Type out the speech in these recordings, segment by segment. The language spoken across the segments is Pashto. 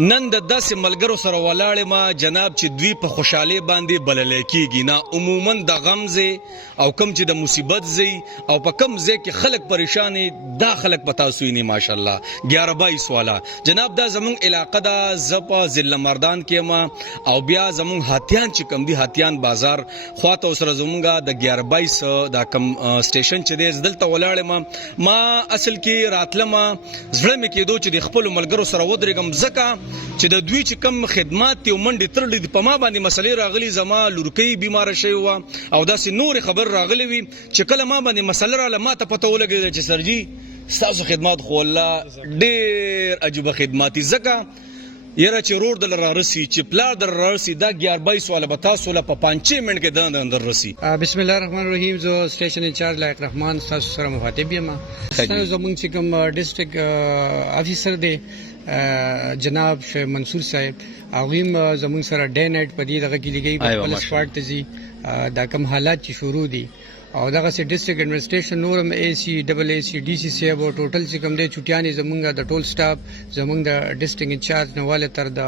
نن د داسې ملګرو سره ولاړې ما جناب چې دوی په خوشحالي باندې بللی کېږي نه عموما د غم ځای او کم چې د مصیبت ځای او په کم ځای کې خلک پریشان دا خلک په تاسو یې نه ماشاءالله 11-22 والا جناب دا زمونږ علاقه دا زه په ضلع مردان کې ما او بیا زمونږ هاتیان چې کم دي هاتیان بازار خواته سره زمونږ د 11-22 دا کم سټیشن چې دی دلته ولاړې ما اصل کې راتلم زړه مې کېدو چې د خپل ملګرو سره ودرېږم ځکه چې د دوی چې کم خدمات او منډې ترلې په ما باندې مسلې راغلي زما لورکۍ بیمار شوی و او داسې نور خبر راغلی وي چې کله ما باندې مسله رااله ما ته پته ولګېده چې سرجي ستاسو خدمات خو الله ډېر عجیبه خدماتي ځکه یره چې روډ دل را رسی چې پلار در را رسی دا 11-22 والا به تاسو له په 5 منټ کې د اندر رسی بسم الله الرحمن الرحیم زه سټیشن انچارج لایق رحمان تاسو سره مخاطب یم زمونږ چې کوم ډیسټریکټ افیسر دی جناب شیخ منصور صاحب هغوی زمونږ سره ډے نایټ په دې دغه کې لګي په خپل سپاټ ته ځي دا کوم حالات چې شروع دي او دغه سي ډیسټریکټ ایڈمنسټریشن نورم اي سي ډبل اي سي ډي سي سی او ټوټل چې کوم دی چټیانې زمونږ د ټول سټاف زمونږ د ډیسټریکټ انچارج نواله تر د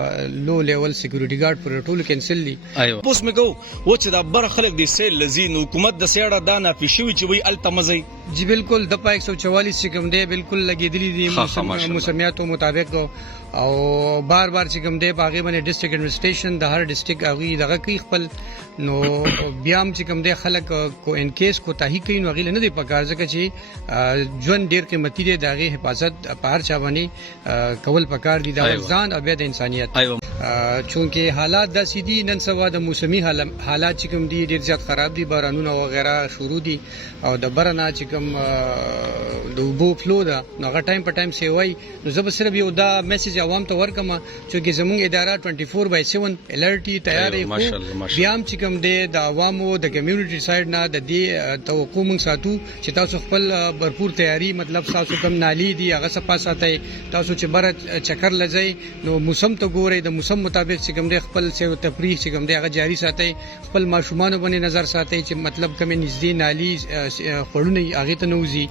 لو لیول سکیورټي ګارد پر ټول کینسل دي اوس مې کو و چې دا بر خلک دي سیل لذین حکومت د سیاړه دا نه پښوی چې وی التمزي جی بالکل د 144 چې کوم دی بالکل لګیدلی دي موسمیاتو مطابق او بار چې کوم دی باغې باندې ډیسټریکټ ایڈمنسټریشن د هر ډیسټریکټ هغه دغه کوي خپل نو بیا چې کوم دی خلک کو ان کیس کو تاهی کوي نو غیله نه دی پکار ځکه چې ژوند ډیر قیمتي دی دغه حفاظت په هر چا باندې کول پکار دي د ځان او د انسانيت چونکه حالات د سیدی نن سبا د موسمي حالات چې کوم دي ډیر زیات خراب دي بارانونه و غیره شروع دي او د برنا چې کوم د وبو فلو دا نو هغه ټایم په ټایم سیوي نو زه به صرف یو دا میسج عوام ته ورکم چې زموږ اداره 24/7 الرټي تیارې خو بیا چې کوم دی د عوامو د کمیونټي سایډ نه د دې توقع موږ ساتو چې تاسو خپل भरपूर تیاری مطلب تاسو کوم نالي دي هغه صفه ساتي تاسو چې بر چکر لځي نو موسم ته ګورئ د موسم مطابق چې کوم دی خپل سیر تفریح چې کوم دی هغه جاری ساتي خپل ماشومان باندې نظر ساتي چې مطلب کوم نږدې نالي خړونه هغه ته نوځي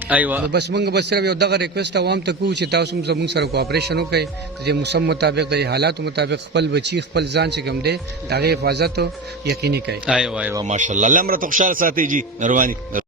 بس موږ بس صرف یو دغه ریکوست عوام ته کوو چې تاسو زموږ سره کوآپریشن وکړئ د موسم مطابق د حالات مطابق خپل بچي خپل ځان چې کوم دی دغه حفاظت یقیني کړئ ایوه ماشاءالله الله مرته خوشاله ساتي جی مهرباني